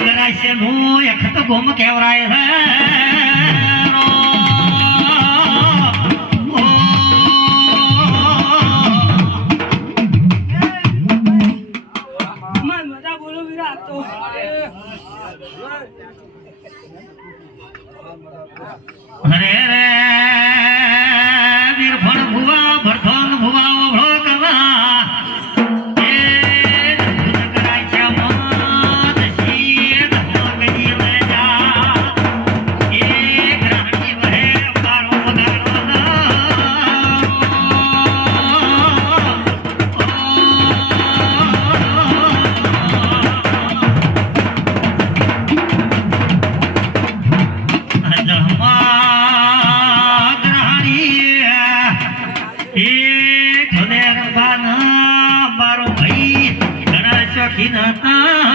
ગરાશે હું એક તો ગુમ કેવરાય હે બોલો વિરા બારો ભાઈ ઘણા શોખીન હતા.